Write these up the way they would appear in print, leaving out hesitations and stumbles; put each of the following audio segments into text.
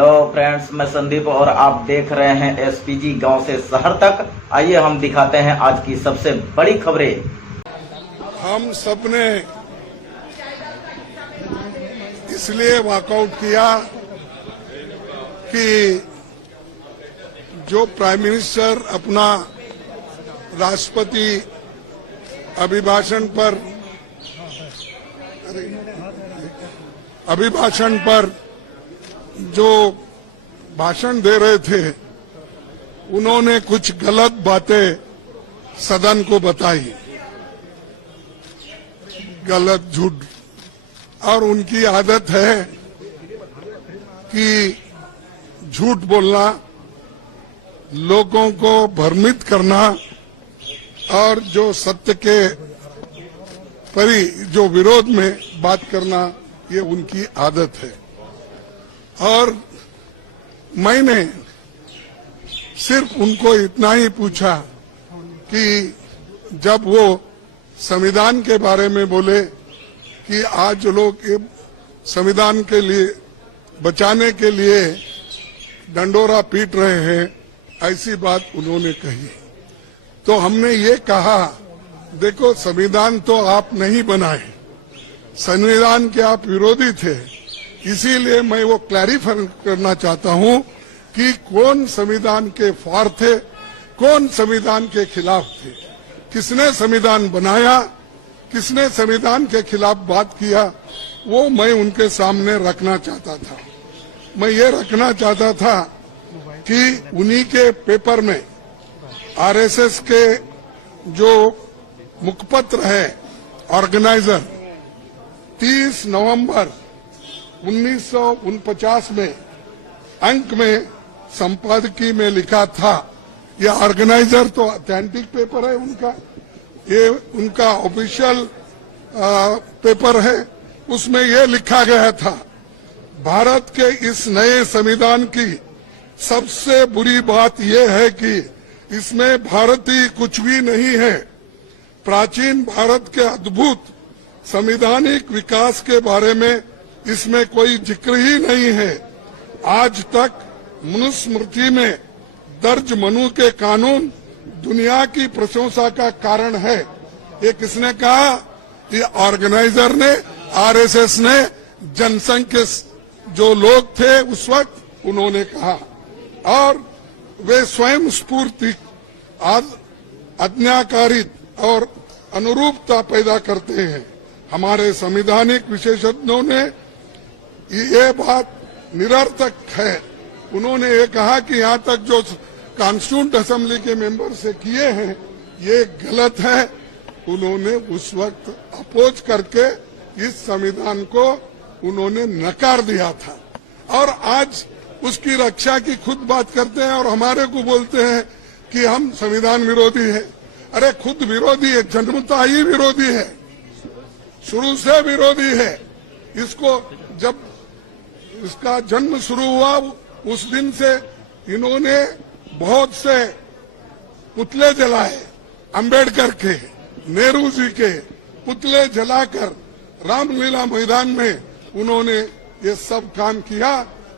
Hello friends, मैं संदीप और आप देख रहे हैं एसपीजी गांव से शहर तक। आइए हम दिखाते हैं आज की सबसे बड़ी खबरें। हम सबने इसलिए वॉकआउट किया कि जो प्राइम मिनिस्टर अपना राष्ट्रपति अभिभाषण पर जो भाषण दे रहे थे, उन्होंने कुछ गलत बातें सदन को बताई, गलत झूठ। और उनकी आदत है कि झूठ बोलना, लोगों को भ्रमित करना और जो सत्य के जो विरोध में बात करना, ये उनकी आदत है। और मैंने सिर्फ उनको इतना ही पूछा कि जब वो संविधान के बारे में बोले कि आज लोग संविधान के लिए बचाने के लिए डंडोरा पीट रहे हैं, ऐसी बात उन्होंने कही। तो हमने ये कहा, देखो संविधान तो आप नहीं बनाए, संविधान के आप विरोधी थे, इसीलिए मैं वो क्लैरिफाई करना चाहता हूं कि कौन संविधान के फार थे, कौन संविधान के खिलाफ थे, किसने संविधान बनाया, किसने संविधान के खिलाफ बात किया, वो मैं उनके सामने रखना चाहता था। मैं ये रखना चाहता था कि उन्हीं के पेपर में आरएसएस के जो मुखपत्र है ऑर्गेनाइजर 30 नवंबर 1949 में अंक में संपादकीय में लिखा था। यह ऑर्गेनाइजर तो ऑथेंटिक पेपर है उनका, ये उनका ऑफिशियल पेपर है। उसमें यह लिखा गया था, भारत के इस नए संविधान की सबसे बुरी बात यह है कि इसमें भारतीय कुछ भी नहीं है। प्राचीन भारत के अद्भुत संवैधानिक विकास के बारे में इसमें कोई जिक्र ही नहीं है। आज तक मनुस्मृति में दर्ज मनु के कानून दुनिया की प्रशंसा का कारण है। ये किसने कहा? ये ऑर्गेनाइजर ने, आरएसएस ने, जनसंघ के जो लोग थे उस वक्त, उन्होंने कहा। और वे स्वयं स्फूर्ति आज्ञाकारित और अनुरूपता पैदा करते हैं। हमारे संवैधानिक विशेषज्ञों ने ये बात निरर्थक है। उन्होंने ये कहा कि यहाँ तक जो कॉन्स्टिट्यूंट असेंबली के मेंबर से किए हैं ये गलत है। उन्होंने उस वक्त अपोज करके इस संविधान को उन्होंने नकार दिया था और आज उसकी रक्षा की खुद बात करते हैं और हमारे को बोलते हैं कि हम संविधान विरोधी है। अरे खुद विरोधी है, जन्मतः ही विरोधी है, शुरू से विरोधी है। इसको जब इसका जन्म शुरू हुआ उस दिन से इन्होंने बहुत से पुतले जलाए, अंबेडकर के, नेहरू जी के पुतले जलाकर रामलीला मैदान में उन्होंने ये सब काम किया।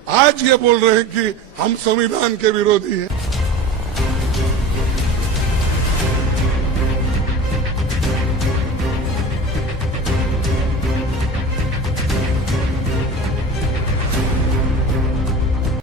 आज ये बोल रहे हैं कि हम संविधान के विरोधी हैं।